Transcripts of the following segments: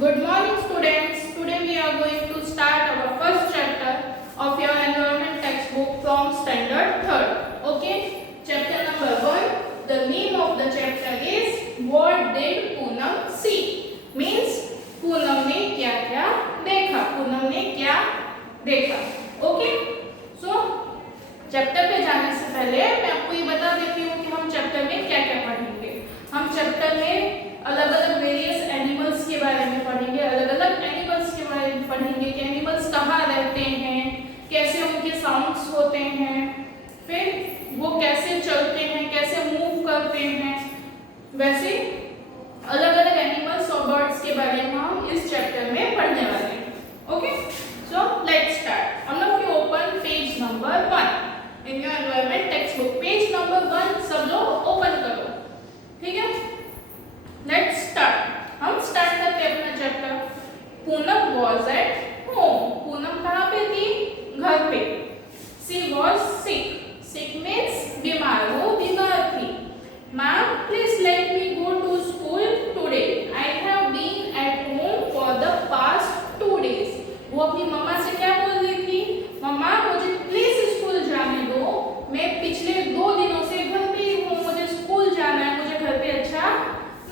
Good morning students. Today we are going to start our first chapter of your environment textbook from standard 3rd. Okay? Chapter number 1. The name of the chapter is What did Poonam see? Means Poonam ने क्या क्या देखा, पूनम ने क्या देखा. Okay, सो chapter पे जाने से पहले मैं आपको ये बता देती हूँ कि हम चैप्टर में क्या क्या पढ़ेंगे. हम चैप्टर में अलग अलग वेरियस एनिमल्स के बारे में पढ़ेंगे, अलग अलग एनिमल्स के बारे में पढ़ेंगे कि एनिमल्स कहाँ रहते हैं, कैसे उनके साउंड्स होते हैं, फिर वो कैसे चलते हैं, कैसे मूव करते हैं. वैसे अलग अलग एनिमल्स और बर्ड्स के बारे में हम इस चैप्टर में पढ़ने वाले हैं. Okay, so let's start. हम लोग की open page number 1 in your environment text book. Page number 1 सब लोग ओपन करो. ठीक है, लेट्स स्टार्ट. हम स्टार्ट करते हैं अपना chapter. Poonam was at home. Poonam कहाँ पे थी? घर पे. She was sick. Sick means बीमार, वो बीमार थी. Ma'am please let me go to school today. I have been at home for the past 2 days. वो अपनी मम्मा से क्या बोल रही थी? मम्मा मुझे प्लीज स्कूल जाने दो, मैं पिछले 2 दिनों से घर पे ही हूँ, मुझे स्कूल जाना है, मुझे घर पे अच्छा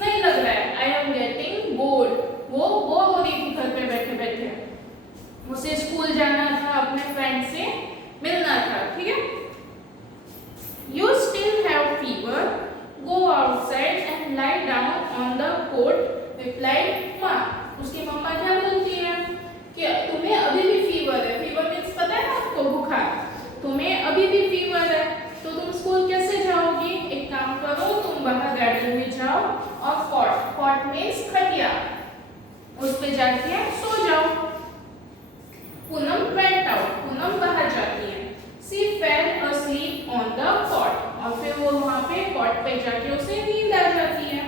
नहीं लग रहा है. I am getting bored. वो बोर हो रही थी घर पे बैठे बैठे. उसे स्कूल जाना था, अपने फ्रेंड से मिलना था. ठीक है. You still have fever, go outside and lie down on the cot, replied माँ. उसकी मम्मा क्या बोलती है कि तुम्हें अभी भी फीवर है. फीवर मीन्स पता है ना आपको, बुखार. तुम्हें अभी भी फीवर है तो तुम स्कूल कैसे जाओगी? एक काम करो, तुम बाहर गार्डन में जाओ और कॉट मीन्स खटिया, उस पे जाके सो जाओ. Poonam went out. पूनम बाहर जाती है. She fail asleep on the cot. और फिर वो वहाँ पे कॉट पे जाके उसे नींद आ जाती है.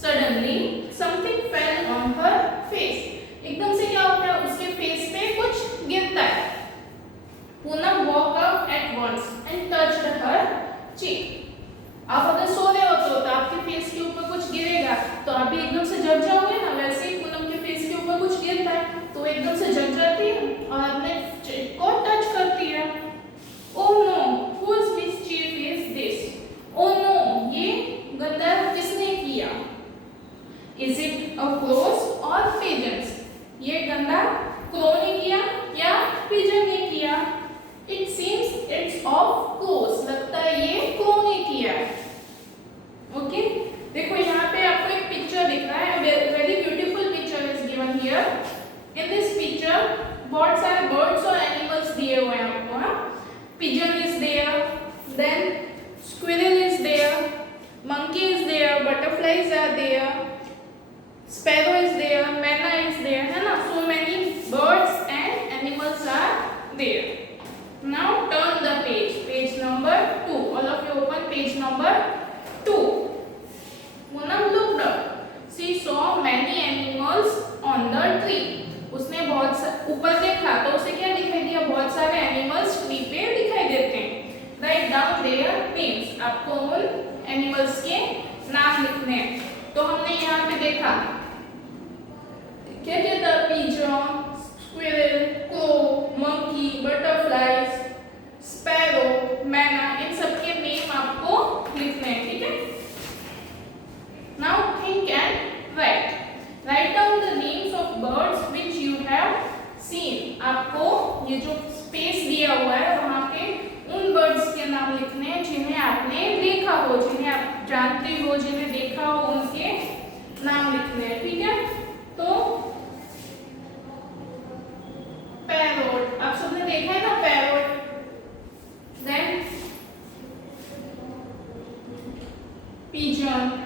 Suddenly something fell on her face. एकदम से क्या होता है? उसके फेस पे कुछ गिरता है. Poonam woke up at once and touched her cheek. आप अगर सो रहे हो तो आपके फेस के ऊपर कुछ गिरेगा तो आप भी एकदम से जग जाओगे ना. वैसे ही पूनम के फेस के ऊपर कुछ गिरता है तो एकदम से जग जाती है और अपने चेक को टच करती है. Oh no, whose mischief is this? Oh no, ये गंदा किसने किया? Is it a crows or pigeons? ये गंदा क्रो ने किया या पिजन ने किया? It seems it's of crows. लगता है ये क्रो ने किया. ओके, देखो यहाँ पे आपको एक पिक्चर दिख रहा है. Very beautiful picture is given here. In this picture बहुत सारे बर्ड्स और एनिमल्स दिए हुए हैं आपको. Pigeon is there, then squirrel is there, monkey is there, butterflies are there, sparrow is there, manna is there, है ना. So many birds and animals are there. Now turn the page. Page number 2. All of you open page number 2. Poonam looked up. She saw many animals on the tree. उसने बहुत ऊपर देखा तो उसे क्या दिखाई दिया? बहुत सारे एनिमल्स ट्री पे दिखाई देते हैं. Write down their names. आपको उन एनिमल्स के नाम लिखने हैं. तो हमने यहाँ पे देखा क्या क्या था? Pigeon, squirrel, crow, monkey, butterflies, sparrow, मैना. इन सब के नेम आपको लिखने हैं. ठीक है. Now think and right. Write down the names of birds which you have seen. आपको ये जो स्पेस दिया हुआ है वहाँ पे उन बर्ड्स के नाम लिखने हैं जिन्हें आपने देखा हो, जिन्हें आप जानते हो, जिन्हें देखा हो, उनके नाम लिखने हैं. ठीक है. तो पैरोट, आप सबने देखा है ना पैरोट. देन पिजन,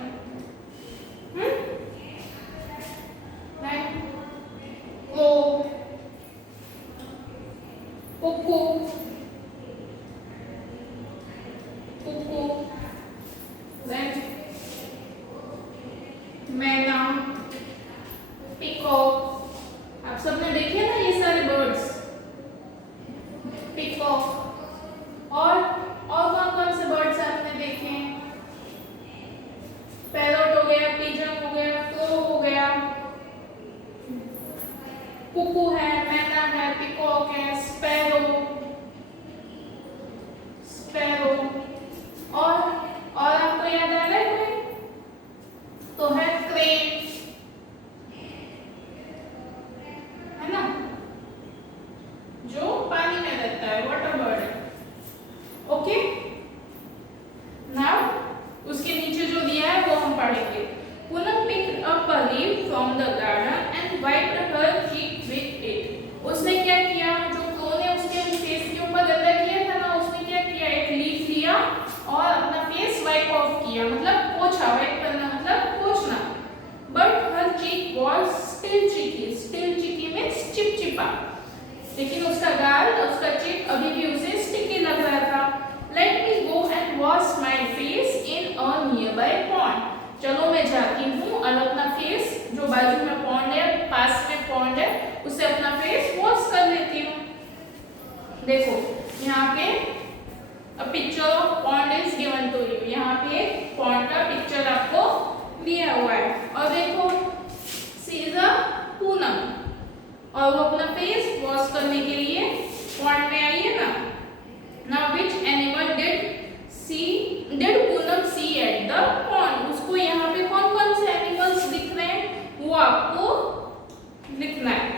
मैना, पिकॉक. आप सबने देखे ना ये सारे बर्ड्स. पिकॉक और कौन कौन से बर्ड्स आपने देखे हैं? पैरोट हो गया, पिजन हो गया, क्रो हो गया, कुकू है, मैना है, पिकॉक है, स्पैरो, स्पैरो। और आपको याद आ रहा है कोई? तो है क्रेन, है ना, जो पानी में रहता है, वाटर बर्ड है। ओके, नाउ उसके नीचे जो दिया है वो हम पढ़ेंगे। Poonam picked up a leaf from the garden and wiped her cheek with it. उसने क्या किया? जो क्रो ने उसके फेस के ऊपर गंदा किया था ना, उसने क्या किया? एक लीफ लिया और अपना फेस वाइप ऑफ किया, मतलब पोछा, वाइप करना मतलब पोछना। But her cheek was still cheeky. Still cheeky means चिपचिपा। लेकिन उसका गाल, उसका चिक अभी भी उसे स्टिकी लग रहा था। Let me go and wash my face in a nearby pond. चलो मैं जाती हूँ और अपना फेस, जो बाजू में पॉन्ड है, पास में पॉन्ड है, उससे अपना फेस वॉश कर लेती हूँ। देखो यहाँ पे a picture of pond is given to you. यहाँ पे एक पॉन्ड का पिक्चर आपको दिया हुआ है और देखो she is a पूनम, और वो अपना फेस वॉश करने के लिए पॉन्ड में आई है ना। Now which animal did Poonam see at the pond? उसको यहाँ पे कौन कौन से एनिमल्स दिख रहे हैं वो आपको लिखना है।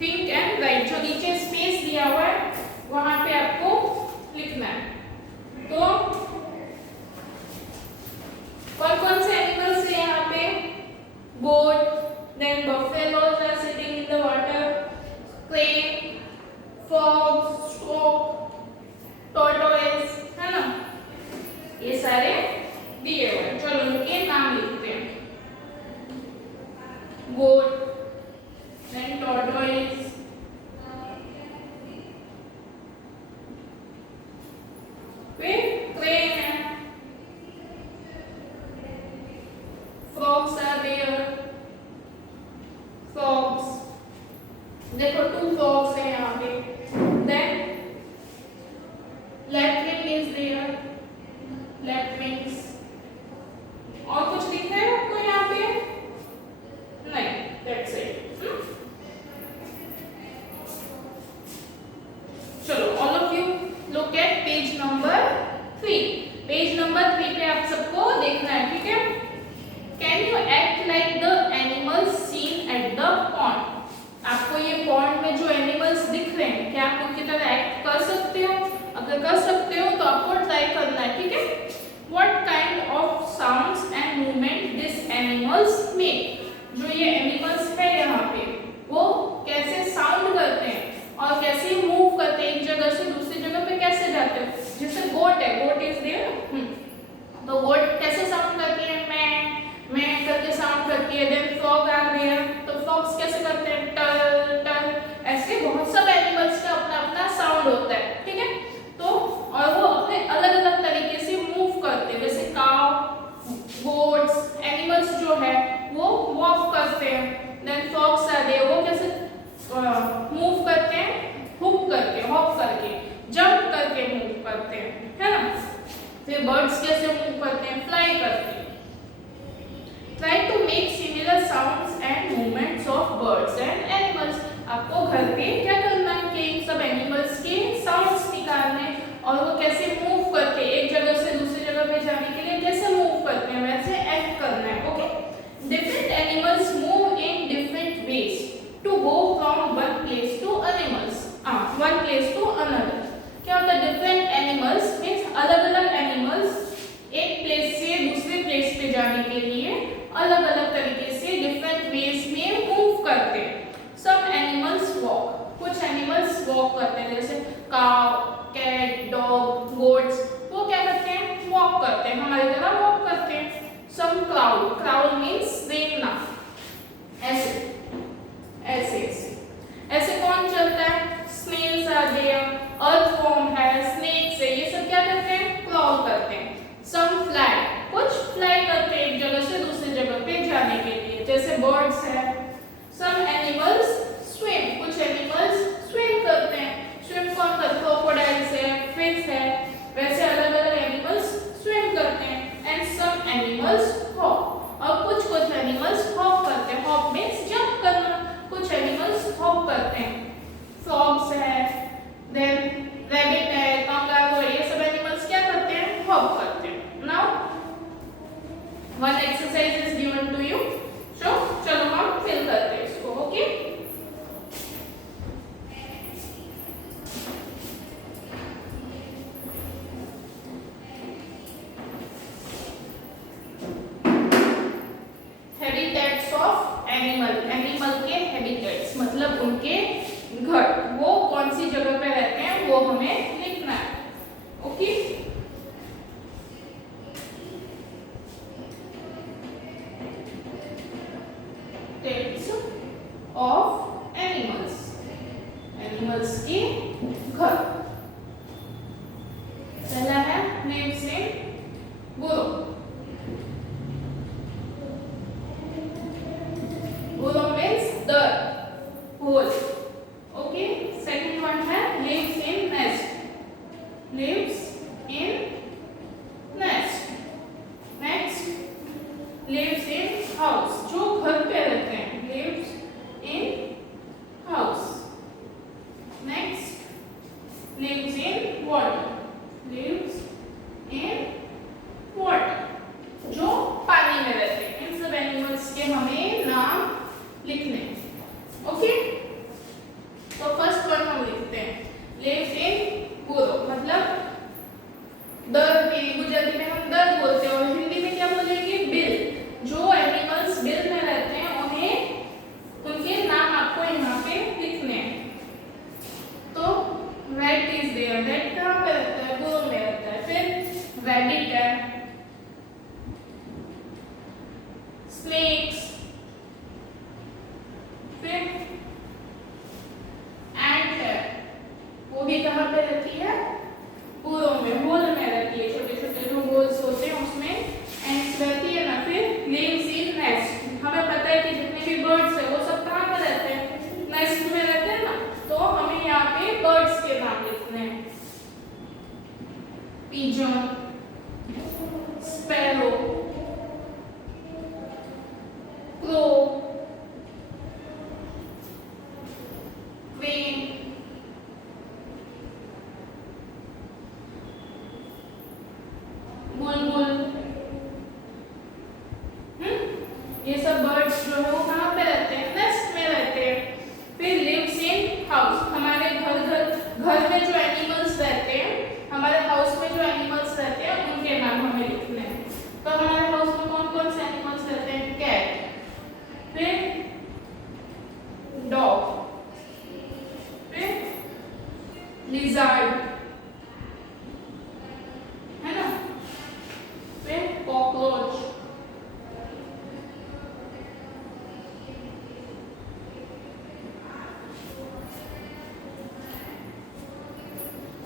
थिंक एंड राइट, जो नीचे स्पेस दिया हुआ है वहां पे आपको लिखना है। तो कौन कौन से एनिमल्स है यहाँ पे? Boat, then buffaloes are sitting in the water, crane, frogs, stork, tortoise, है ना, ये सारे दिए हुए हैं। चलो इनके नाम लिखते हैं। बोट, then tortoise, फिर crane है, frogs are there, frogs, देखो 2 frogs है यहाँ पे। Then lapwing is there, lapwings। और कुछ दिख रहा है आपको यहाँ पे? नहीं, that's it। चलो all of you look at page number 3। Page number 3 पे आप सबको देखना है, ठीक है? Can you act like the animals seen at the pond? आपको ये पॉन्ड में जो एनिमल्स दिख रहे हैं, क्या आप उनकी तरह एक्ट कर सकते हो? अगर कर सकते हो तो आपको ट्राई करना है, ठीक है? What kind of sounds and movement these animals make? जो ये एनिमल्स है यहाँ पे, वो कैसे साउंड करते हैं और कैसे मूव करते हैं, एक जगह से दूसरी जगह पे कैसे जाते हैं? जैसे गोट है, गोट इज देयर, तो गोट कैसे साउंड करती है? मैं करके साउंड करती है। देन फ्रॉग आ रही है, तो फ्रॉग्स कैसे करते हैं? टर टर। ऐसे बहुत सब एनिमल्स का अपना अपना साउंड होता है, ठीक है? तो और वो अपने अलग अलग तरीके से मूव करते हैं, जैसे काउ, गोट्स, एनिमल्स जो है वो वॉक करते हैं। देन फ्रॉग्स आर देयर, वो कैसे मूव करते हैं? हुक करके, हॉप करके, जंप करके मूव करते हैं, है ना? फिर बर्ड्स कैसे मूव करते हैं? फ्लाई करते हैं। Try to make similar sounds and movements of birds and animals. आपको घर पे क्या करना है कि इन सब एनिमल्स के साउंड्स निकालने और वो कैसे मूव करते हैं, एक जगह से दूसरी जगह पे जाने के लिए कैसे मूव करते हैं, वैसे एक्ट करना है। Okay, different animals move in different ways to go from one place to one place to another. क्या होता है? डिफरेंट एनिमल्स मीन्स अलग अलग एनिमल्स एक प्लेस से दूसरे प्लेस पे जाने के लिए अलग अलग तरीके से डिफरेंट वेज में मूव करते हैं। सम एनिमल्स वॉक, कुछ एनिमल्स वॉक करते हैं, जैसे काउ, कैट, डॉग, गोट्स, वो क्या करते हैं? वॉक करते हैं, हमारी तरह वॉक करते हैं। सम क्राउड, क्राउड मीन्स देखना, ऐसे ऐसे ऐसे कौन चलता है? स्नेल्स आर देयर, अर्थवॉर्म है, स्नेक्स है, ये सब क्या करते हैं? क्रॉल करते हैं। सम फ्लाई, कुछ फ्लाई करते हैं एक जगह से दूसरी जगह पे जाने के लिए, जैसे बर्ड्स है। सम एनिमल्स स्विम, कुछ एनिमल्स स्विम करते हैं। स्विम कौन करते हैं? क्रोकोडाइल्स है, फिश है, वैसे अलग अलग एनिमल्स स्विम करते हैं। एंड सम एनिमल्स हॉप, और कुछ एनिमल्स हॉप करते हैं। हॉप मीन्स जंप हॉप करते हैं। फ्रॉग्स है, देन रैबिट है, कंगारू है, ये सब एनिमल्स क्या करते हैं? हॉप करते हैं। Now one exercise is given to you, so चलो हम फिल करते हैं इसको। Okay, habitats of animal, animal के हैबिटेट्स मतलब उनके घर, वो कौन सी जगह पे रहते हैं वो हमें लिखना है। Okay, habitats of animals, animals के घर। पहला है lives in burrow, burrow means dirt, hole. Okay, second one है lives in nest, lives in nest. Next lives in house, जो घर पे रहते हैं, lives in house. Next lives in water, lives in water, जो पानी में रहते हैं। इन सब एनिमल्स के हमें नाम लिखने हैं। ओके, तो फर्स्ट वन हम लिखते हैं लिव्स इन burrow, मतलब दर पे, गुजराती में हम दर बोलते हैं और हिंदी में क्या बोलेंगे? बिल। जो एनिमल्स बिल में रहते हैं उन्हें, उनके नाम आपको यहाँ पे लिखने हैं। तो रैट इज देयर, रैट कहाँ पे रहता है? burrow में रहता है। फिर रैबिट है, स्नेक्स, फिर एंट है, वो भी कहाँ पे रहती है? burrow में, होल में रहती है, छोटे छोटे जो होल्स होते हैं उसमें एंट्स रहती है ना। फिर लिव्स इन नेस्ट, हमें पता है कि जितने भी बर्ड्स है वो सब कहाँ पे रहते हैं? नेस्ट में रहते हैं ना, तो हमें यहाँ पे बर्ड्स के नाम लिखने हैं। पिजन, स्पैरो, क्रो, क्रेन, बुलबुल। ये सब बर्ड्स जो है वो कहाँ पे रहते हैं? नेस्ट में रहते हैं। फिर लिव्स इन हाउस, हमारे घर में जो एनिमल्स रहते हैं, हमारे हाउस में जो एनिमल्स रहते हैं उनके नाम हमें लिखने हैं। तो हमारे हाउस में कौन कौन से एनिमल्स रहते हैं? कैट, फिर डॉग, फिर लिजर्ड, है ना, फिर कॉकरोच,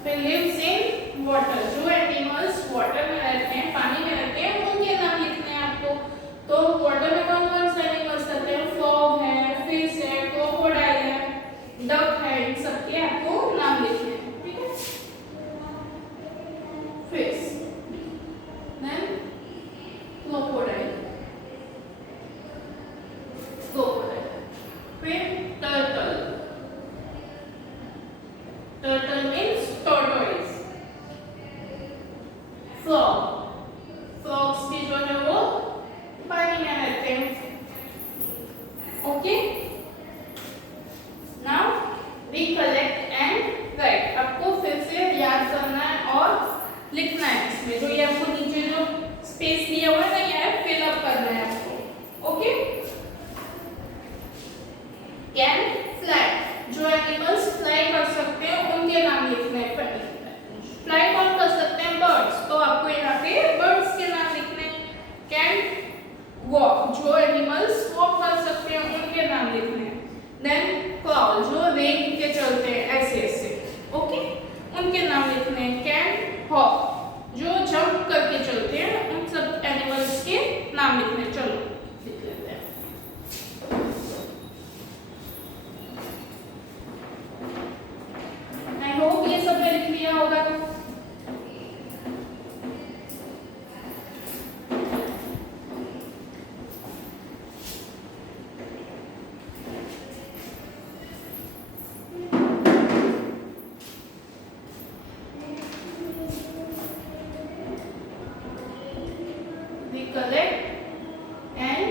फिर लिव्स इन वाटर, जो एनिमल्स वाटर में रहते हैं, पानी में रहते हैं, उनके नाम लिखने हैं आपको। तो वाटर में कौन कौन से एनिमल्स रहते हैं? फ्रॉग है, फिश है, क्रोकोडाइल है, डक है, इन सबके आपको नाम लिखने हैं। ठीक है, फिश, देन क्रोकोडाइल, फिर turtle, turtle means tortoise, frog, frogs भी जो है वो पानी में रहते हैं। Okay, now recollect and right, आपको फिर से याद करना है और लिखना है। इसमें जो ये आपको नीचे जो स्पेस दिया हुआ है ना, ये है recollect and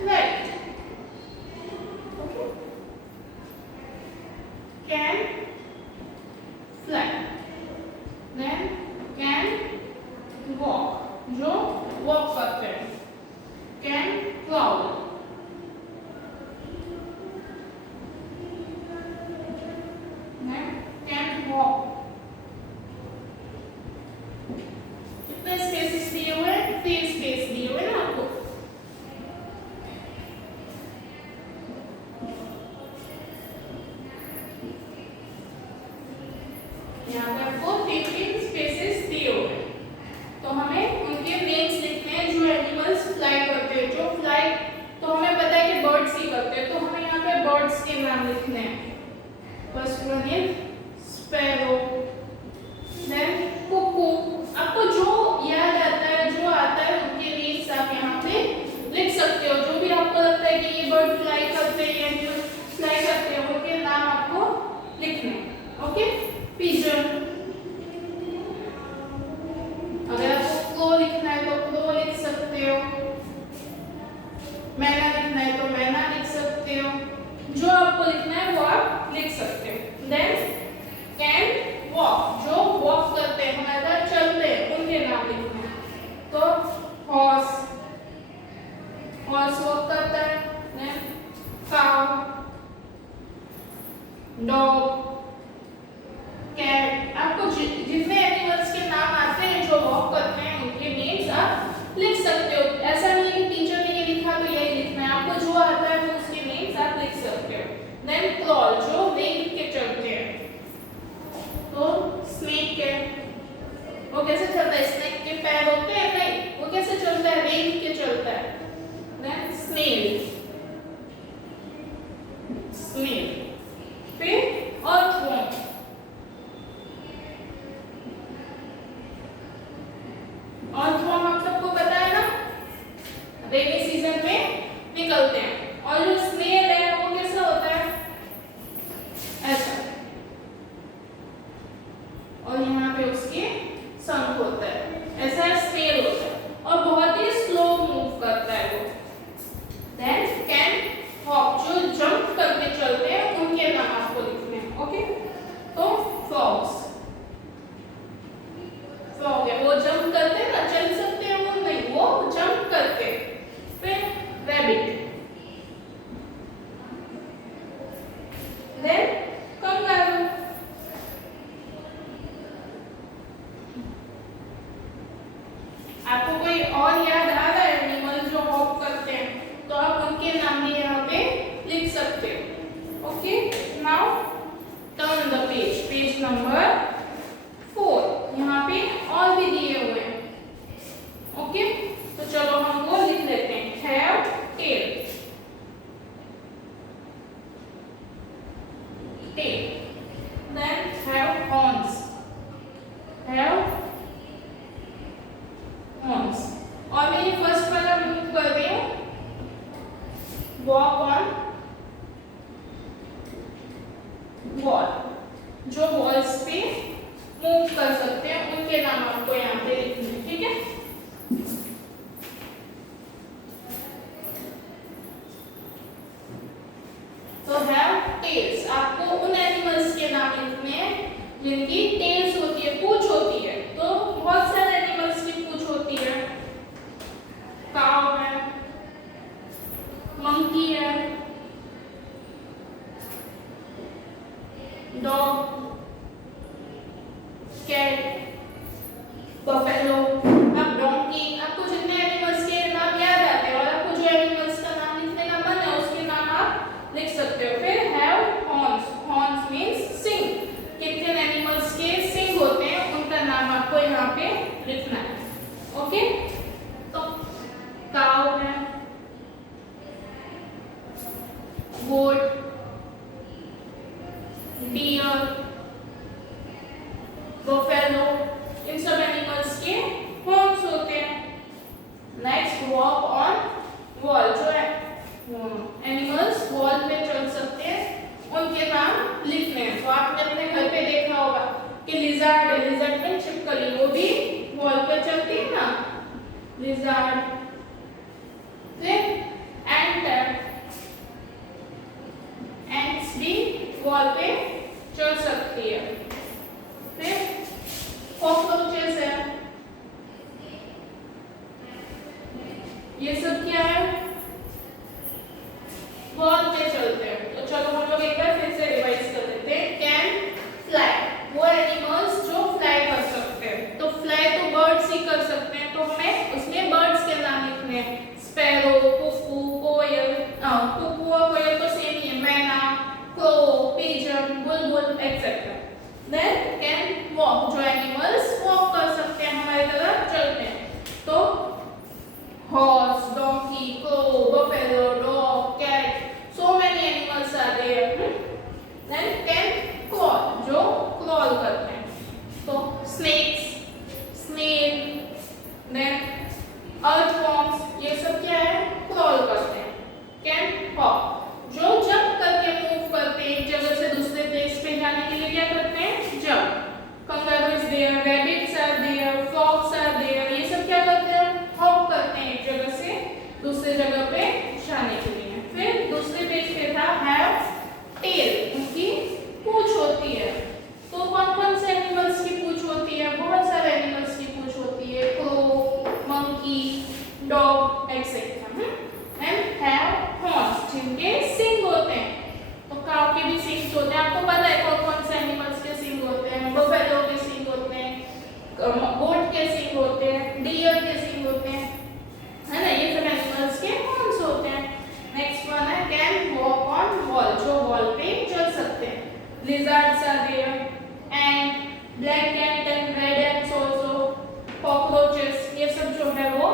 write. Okay. Can fly. Then can walk. जो walk करते हैं. Can crawl. Then can walk. कितने स्पेसेस दिए हुए हैं? 3 स्पेस दिए हुए हैं ना आपको. यहाँ पे आपको 3 स्पेसेस दिए हुए हैं. तो हमें उनके नेम्स लिखने हैं जो एनिमल्स फ्लाई करते हैं. जो फ्लाई तो हमें पता है कि बर्ड्स ही करते हैं, तो हमें यहाँ पे बर्ड्स के नाम लिखने हैं. First one is sparrow. Then cuckoo. आपको जो याद आता है, जो आता है उनके नेम्स आप यहाँ पे लिख सकते हो. जो भी आपको लगता है कि ये बर्ड फ्लाई करते हैं या फ्लाई करते हैं, उनके नाम आपको लिखने हैं. ओके. पिजन. अगर आपको क्रो लिखना है तो क्रो लिख सकते हो. मैना लिखना है तो मैना लिख सकते हो. जो आपको लिखना है वो आप लिख सकते हो. Then can walk. जो वॉक करते हैं, हमारे साथ चलते हैं, उनके नाम लिखना है. तो हॉर्स. हॉर्स वॉक करता है. Then cow. डॉग. कैट. आपको जितने एनिमल्स के नाम आते हैं जो वॉक करते हैं, उनके नेम्स आप लिख सकते हो. ऐसा नहीं है कि टीचर ने ये लिखा तो यही लिखना है. आपको जो आता है वो उसके नेम्स आप लिख सकते हो. Then crawl. जो रेंग के चलते हैं. तो स्नेक है. वो कैसे चलता है? स्नेक के पैर होते हैं? नहीं. वो कैसे चलता है? रेंग के चलता है. Then snail. स्नेल. फिर अर्थवर्म. अर्थवर्म आप सबको पता है ना, रेनी सीजन में निकलते हैं. और जो स्नेल है वो कैसा होता है? ऐसा. और यहाँ पे उसके शंख होता है. ऐसा स्नेल होता है और बहुत ही स्लो मूव करता है वो. Then can hop. जो जंप करके चलते हैं, उनके नाम आपको लिखने हैं. ओके. तो फ्रॉग्स. फ्रॉग है, वो जंप करते हैं ना, चल सकते हैं वो नहीं, वो जंप करते. फिर रैबिट. Then kangaroo. आपको कोई और याद आ रहा है एनिमल जो हॉप करते हैं, तो आप उनके नाम भी यहाँ पे लिख सकते हो. Okay. Now turn the page. Page number 4. यहाँ पे और भी दिए हुए हैं. ओके. तो चलो हम वो लिख लेते हैं. Have tail. Tail. Then have horns. Have horns. और मैं ये फर्स्ट वाला मूव कर रही हूँ. Walk on wall. जो वॉल्स पे मूव कर सकते हैं, उनके नाम आपको यहाँ पे लिखने हैं. ठीक है. तो हैव टेल्स. आपको उन एनिमल्स के नाम लिखने हैं जिनकी टेल्स होती है, पूंछ होती है. तो बहुत सारे एनिमल्स की पूंछ होती है. काउ है, मंकी है, डॉग, कैट, बफेलो. अब डोंकी. आपको जितने एनिमल्स के नाम याद आते हैं और आपको जो एनिमल्स का नाम लिखने का मन है, उसके नाम आप लिख सकते हो. फिर हैव हॉर्न्स. हॉर्न्स मींस सिंग. कितने एनिमल्स के सिंग होते हैं, उनका नाम आपको यहाँ पे लिखना है. ओके. तो काउ है, गोट, डियर, बफेलो. इन सब एनिमल्स के हॉर्न्स होते हैं. Next walk on wall. जो है एनिमल्स वॉल पे चल सकते हैं, उनके नाम लिखने हैं. तो आपने अपने घर पे देखा होगा कि लिजर्ड है, लिजर्ड में छिपकली, वो भी वॉल पे चलती है ना. lizard, फिर ant है, ants भी वॉल पे चढ़ सकती है, फिर कॉकरोचेस है, ये सब क्या है, वॉल पे चलते हैं। तो चलो हम लोग एक बार फिर से रिवाइज कर लेते हैं। कैन फ्लाई, वो एनिमल्स जो फ्लाई कर सकते हैं। तो फ्लाई तो बर्ड्स ही कर सकते हैं, तो हमें उसमें बर्ड्स के नाम लिखने हैं। स्पैरो, कुकू, कोयल, कुकू और कोयल तो सेम ही है, मैना, crow, pigeon, Bulbul etcetera. Then can walk, जो एनिमल्स वॉक कर सकते हैं, हमारी तरह चलते हैं। तो horse, donkey, crow, buffalo, dog, cat, so many animals are there. Then can crawl, जो crawl करते हैं, तो snakes, snail, then earthworms, ये सब क्या है, crawl करते हैं। Can hop, जो jump करके move करते हैं, एक जगह से दूसरे प्लेस पे जाने के लिए क्या करते हैं, jump। Kangaroo is there, rabbits are there, frogs are there, ये सब क्या करते हैं, हॉप करते हैं एक जगह से दूसरे जगह पे जाने के लिए। फिर दूसरे पेज पे था हैव टेल, उनकी पूंछ होती है। तो कौन कौन से एनिमल्स की पूंछ होती है, बहुत सारे एनिमल्स की पूंछ होती है, crow, monkey, dog etcetera. And have horns, जिनके सिंग होते हैं। तो काऊ के भी सिंग्स होते हैं, आपको पता है कौन कौन से एनिमल्स के सिंग होते हैं, बफेलो के सिंग होते हैं, गोट के सिंग होते हैं, डियर के सिंग होते हैं, है ना, ये सब एनिमल्स के हॉर्न्स होते हैं। नेक्स्ट वन है कैन वॉक ऑन वॉल, जो वॉल पे चल सकते हैं। Lizards are there, and black cat and red ants also, cockroaches, ये सब जो है वो